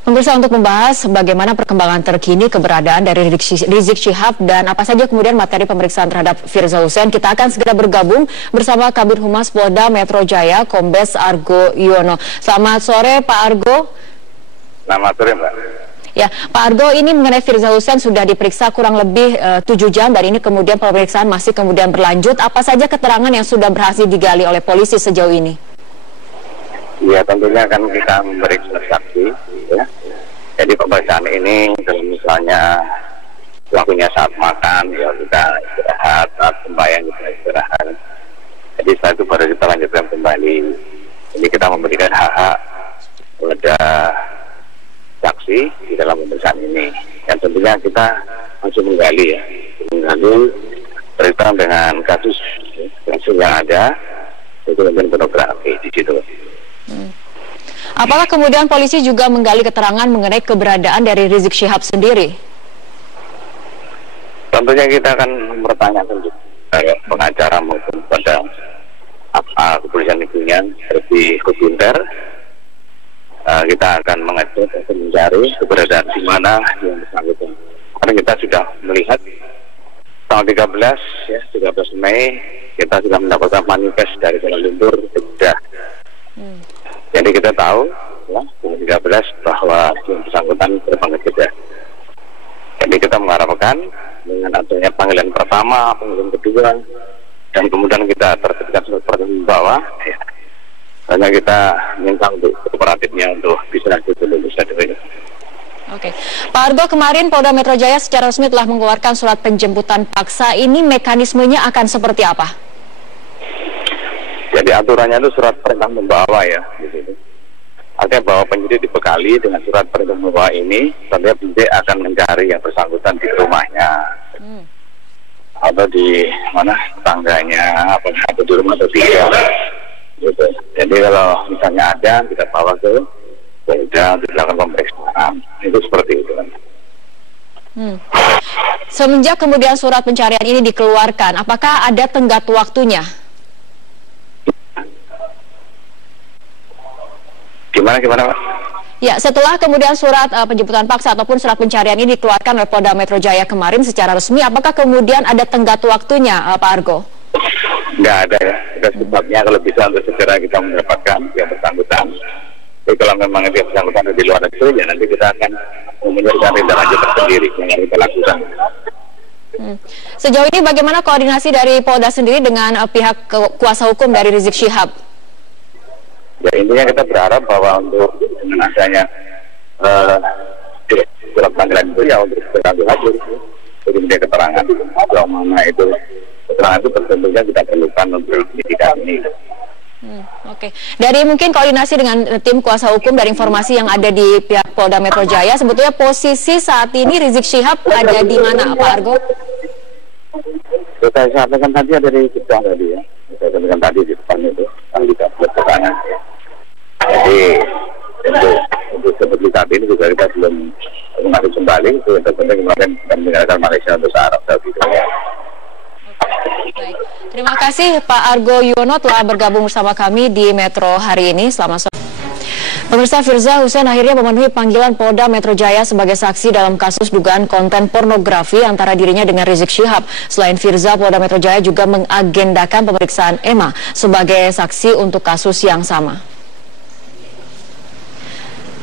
Pemirsa, untuk membahas bagaimana perkembangan terkini keberadaan dari Rizik Syihab dan apa saja kemudian materi pemeriksaan terhadap Firza Hussein, kita akan segera bergabung bersama Kabid Humas Polda Metro Jaya, Kombes Argo Yuwono. Selamat sore, Pak Argo. Selamat sore, Mbak. Ya, Pak Argo, ini mengenai Firza Hussein sudah diperiksa kurang lebih 7 jam dan ini kemudian pemeriksaan masih kemudian berlanjut. Apa saja keterangan yang sudah berhasil digali oleh polisi sejauh ini? Ya, tentunya akan kita memeriksa saksi, ya. Jadi pemeriksaan ini, kalau misalnya waktunya saat makan, ya kita istirahat, saat sembahyang kita istirahat. Jadi setelah itu baru kita lanjutkan kembali. Jadi kita memberikan hak-hak kepada saksi di dalam pemeriksaan ini. Dan tentunya kita masih menggali, ya, menggali berkaitan dengan kasus yang ada, itu mungkin pornografi di situ. Apakah kemudian polisi juga menggali keterangan mengenai keberadaan dari Rizik Syihab sendiri? Tentunya kita akan bertanyakan pengacara maupun pada kepolisian lingkungan seperti Kubinter. Kita akan mengecek atau mencari keberadaan di mana yang bersangkutan. Karena kita sudah melihat tanggal 13 Mei kita sudah mendapatkan manifest dari Kuala Lumpur Jeddah. Jadi kita tahu ya, 13 bahwa yang bersangkutan terbang ke Jeddah. Jadi kita mengharapkan dengan adanya panggilan pertama, panggilan kedua, dan kemudian kita tertibkan surat perintah bawah, ya, hanya kita minta untuk kooperatifnya untuk bisa Indonesia dulu. Oke, Pak Argo, kemarin Polda Metro Jaya secara resmi telah mengeluarkan surat penjemputan paksa. Ini mekanismenya akan seperti apa? Jadi aturannya itu surat perintah membawa, ya, di sini. Artinya bahwa penyidik dibekali dengan surat perintah membawa ini, tentunya penyidik akan mencari yang bersangkutan di rumahnya, atau di mana tetangganya, atau di rumah atau tidak. Gitu. Jadi kalau misalnya ada, kita bawa ke Polda untuk dilakukan pemeriksaan. Itu seperti itu. Semenjak kemudian surat pencarian ini dikeluarkan, apakah ada tenggat waktunya? Gimana, Pak? Ya, setelah kemudian surat penjemputan paksa ataupun surat pencarian ini dikeluarkan oleh Polda Metro Jaya kemarin secara resmi, apakah kemudian ada tenggat waktunya, Pak Argo? Nggak ada, ya. Kita sebabnya kalau bisa untuk segera kita mendapatkan yang bersangkutan. Jadi kalau memang yang bersangkutan di luar itu, ya nanti kita akan menyediakan tindak lanjut tersendiri yang kita lakukan. Sejauh ini bagaimana koordinasi dari Polda sendiri dengan pihak kuasa hukum dari Rizik Syihab? Ya, intinya kita berharap bahwa untuk dengan adanya surat panggilan itu, ya untuk segera dihadir, jadi menjadi keterangan sejauh mana itu keterangan itu tentunya kita perlukan untuk penyidikan ini. Oke. Dari mungkin koordinasi dengan tim kuasa hukum dari informasi yang ada di pihak Polda Metro Jaya, sebetulnya posisi saat ini Rizik Syihab ada di mana, Pak Argo? Saya sampaikan tadi ada di Jeddah tadi, ya. Saya sampaikan tadi di depan itu, yang kita buat keterangan. Jadi untuk seperti saat ini juga kita belum mengatur kembali, itu yang terpenting kemarin kita meninggalkan Malaysia untuk Arab Saudi. Baik. Terima kasih Pak Argo Yuwono telah bergabung bersama kami di Metro hari ini. Selamat sore. Pemirsa, Firza Hussein akhirnya memenuhi panggilan Polda Metro Jaya sebagai saksi dalam kasus dugaan konten pornografi antara dirinya dengan Rizik Syihab. Selain Firza, Polda Metro Jaya juga mengagendakan pemeriksaan Emma sebagai saksi untuk kasus yang sama.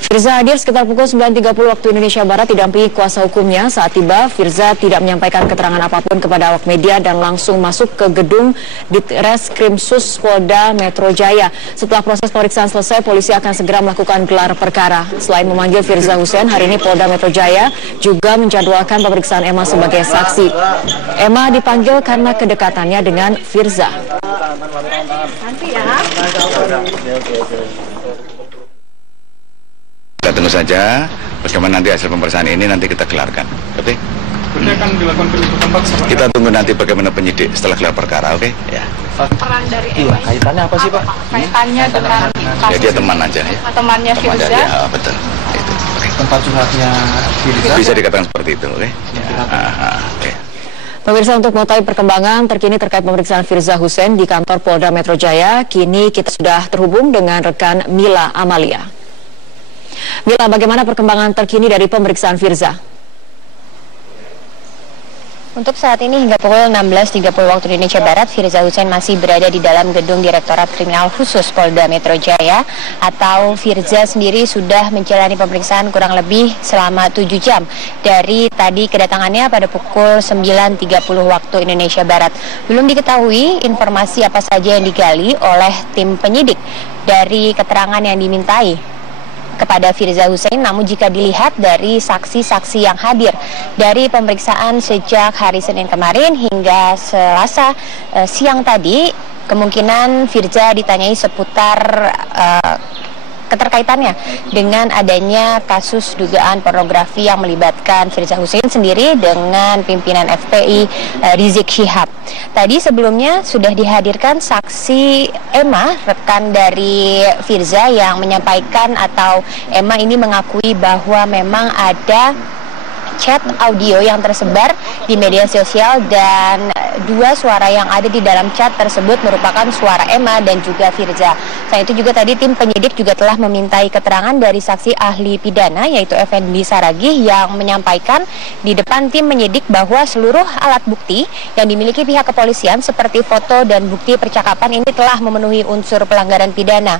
Firza hadir sekitar pukul 9.30 waktu Indonesia Barat didampingi kuasa hukumnya. Saat tiba, Firza tidak menyampaikan keterangan apapun kepada awak media dan langsung masuk ke gedung Ditreskrimsus Polda Metro Jaya. Setelah proses pemeriksaan selesai, polisi akan segera melakukan gelar perkara. Selain memanggil Firza Hussein, hari ini Polda Metro Jaya juga menjadwalkan pemeriksaan Emma sebagai saksi. Emma dipanggil karena kedekatannya dengan Firza. Nanti ya. Kita tunggu saja bagaimana nanti hasil pemeriksaan ini nanti kita gelarkan, oke? Ini akan dilakukan penjemputan paksa, Pak. Kita tunggu nanti bagaimana penyidik setelah gelar perkara, oke? Ya. Peran dari Emma. Kaitannya apa sih, Pak? Kaitannya dengan Ya, kasus dia teman aja ya. temannya Firza. Ya, betul. Itu. Oke. Tempat curhatnya Firza. Bisa dikatakan seperti itu, oke? Oke. Pemirsa, untuk mengetahui perkembangan terkini terkait pemeriksaan Firza Hussein di kantor Polda Metro Jaya, kini kita sudah terhubung dengan rekan Mila Amalia. Mila, bagaimana perkembangan terkini dari pemeriksaan Firza? Untuk saat ini hingga pukul 16.30 waktu Indonesia Barat, Firza Hussein masih berada di dalam gedung Direktorat Kriminal Khusus Polda Metro Jaya, atau Firza sendiri sudah menjalani pemeriksaan kurang lebih selama 7 jam dari tadi kedatangannya pada pukul 9.30 waktu Indonesia Barat. Belum diketahui informasi apa saja yang digali oleh tim penyidik dari keterangan yang dimintai kepada Firza Hussein, namun jika dilihat dari saksi-saksi yang hadir dari pemeriksaan sejak hari Senin kemarin hingga Selasa siang tadi, kemungkinan Firza ditanyai seputar keterkaitannya dengan adanya kasus dugaan pornografi yang melibatkan Firza Hussein sendiri dengan pimpinan FPI Rizik Syihab. Tadi sebelumnya sudah dihadirkan saksi Emma, rekan dari Firza, yang menyampaikan, atau Emma ini mengakui bahwa memang ada chat audio yang tersebar di media sosial, dan dua suara yang ada di dalam chat tersebut merupakan suara Emma dan juga Firza. Selain itu juga tadi tim penyidik juga telah memintai keterangan dari saksi ahli pidana, yaitu Effendi Saragih, yang menyampaikan di depan tim penyidik bahwa seluruh alat bukti yang dimiliki pihak kepolisian seperti foto dan bukti percakapan ini telah memenuhi unsur pelanggaran pidana.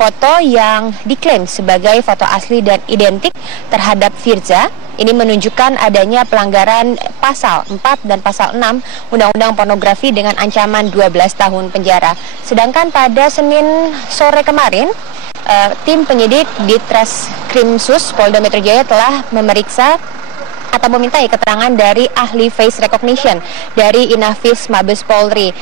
Foto yang diklaim sebagai foto asli dan identik terhadap Firza ini menunjukkan adanya pelanggaran pasal 4 dan pasal 6 Undang-Undang Pornografi dengan ancaman 12 tahun penjara. Sedangkan pada Senin sore kemarin, tim penyidik di Treskrimsus Polda Metro Jaya telah memeriksa atau memintai keterangan dari ahli face recognition dari Inafis Mabes Polri.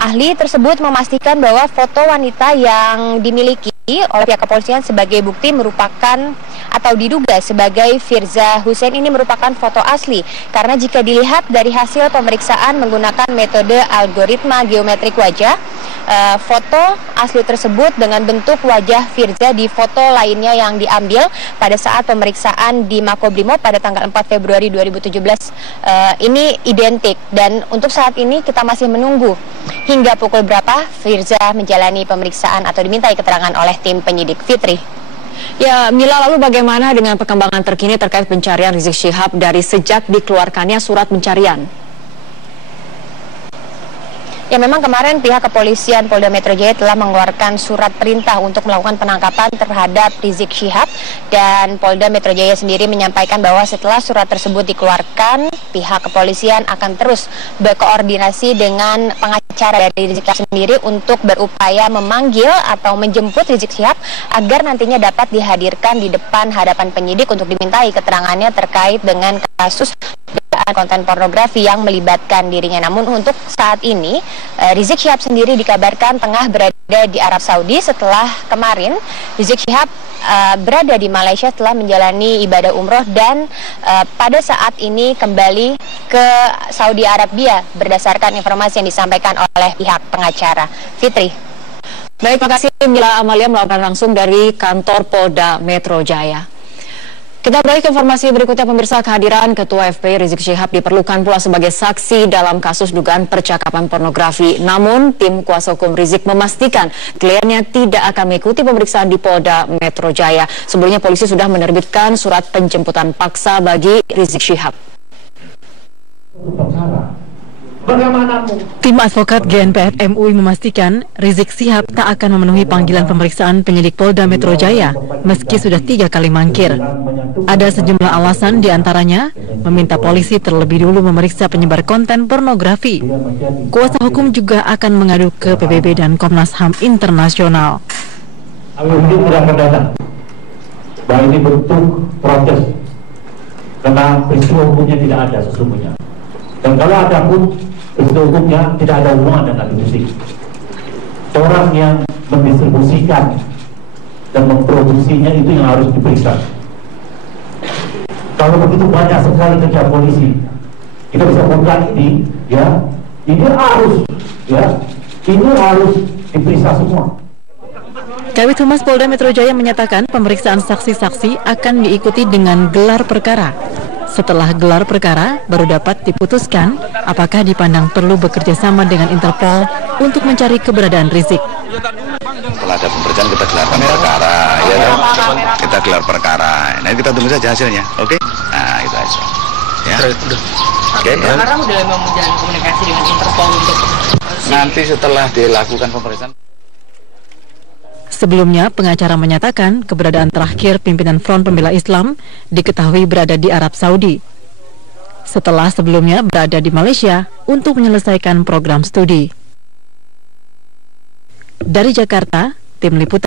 Ahli tersebut memastikan bahwa foto wanita yang dimiliki oleh pihak kepolisian sebagai bukti merupakan atau diduga sebagai Firza Hussein ini merupakan foto asli, karena jika dilihat dari hasil pemeriksaan menggunakan metode algoritma geometrik wajah, foto asli tersebut dengan bentuk wajah Firza di foto lainnya yang diambil pada saat pemeriksaan di Makobrimob pada tanggal 4 Februari 2017 ini identik. Dan untuk saat ini kita masih menunggu hingga pukul berapa Firza menjalani pemeriksaan atau dimintai keterangan oleh tim penyidik. Fitri. Ya, Mila, lalu bagaimana dengan perkembangan terkini terkait pencarian Rizik Syihab dari sejak dikeluarkannya surat pencarian? Ya, memang kemarin pihak kepolisian Polda Metro Jaya telah mengeluarkan surat perintah untuk melakukan penangkapan terhadap Rizik Syihab, dan Polda Metro Jaya sendiri menyampaikan bahwa setelah surat tersebut dikeluarkan, pihak kepolisian akan terus berkoordinasi dengan pengacara dari Rizik Syihab sendiri untuk berupaya memanggil atau menjemput Rizik Syihab agar nantinya dapat dihadirkan di depan hadapan penyidik untuk dimintai keterangannya terkait dengan kasus konten pornografi yang melibatkan dirinya. Namun untuk saat ini Rizik Syihab sendiri dikabarkan tengah berada di Arab Saudi setelah kemarin Rizik Syihab berada di Malaysia setelah menjalani ibadah umroh, dan pada saat ini kembali ke Saudi Arabia berdasarkan informasi yang disampaikan oleh pihak pengacara. Fitri. Baik, makasih Mila Amalia melaporkan langsung dari kantor Polda Metro Jaya. Kita beralih ke informasi berikutnya, pemirsa. Kehadiran Ketua FPI Rizik Syihab diperlukan pula sebagai saksi dalam kasus dugaan percakapan pornografi. Namun, tim kuasa hukum Rizik memastikan kliennya tidak akan mengikuti pemeriksaan di Polda Metro Jaya. Sebelumnya, polisi sudah menerbitkan surat penjemputan paksa bagi Rizik Syihab. Tim advokat GNPF MUI memastikan Rizik Syihab tak akan memenuhi panggilan pemeriksaan penyidik Polda Metro Jaya meski sudah 3 kali mangkir. Ada sejumlah alasan, diantaranya meminta polisi terlebih dulu memeriksa penyebar konten pornografi. Kuasa hukum juga akan mengadu ke PBB dan Komnas HAM Internasional. Ini tidak mendadak, bahwa ini bentuk protes karena peristiwa hukumnya tidak ada sesungguhnya. Dan kalau ada pun peristiwa hukumnya tidak ada hubungan dengan habis rizik. Orang yang mendistribusikan dan memproduksinya itu yang harus diperiksa. Kalau begitu banyak sekali kerja polisi, kita bisa buka ini, ya, ini harus diperiksa semua. Kabid Humas Polda Metro Jaya menyatakan pemeriksaan saksi-saksi akan diikuti dengan gelar perkara. Setelah gelar perkara, baru dapat diputuskan apakah dipandang perlu bekerja sama dengan Interpol untuk mencari keberadaan Rizik. setelah ada pemeriksaan kita gelarkan perkara, ya kan? Kita gelar perkara. Nah kita tunggu saja hasilnya, oke? Nah itu aja. Ya. Oke. Sekarang udah memang menjalin komunikasi dengan Interpol untuk nanti setelah dilakukan pemeriksaan. Sebelumnya, pengacara menyatakan keberadaan terakhir pimpinan Front Pembela Islam diketahui berada di Arab Saudi. Setelah sebelumnya berada di Malaysia untuk menyelesaikan program studi. Dari Jakarta, tim liputan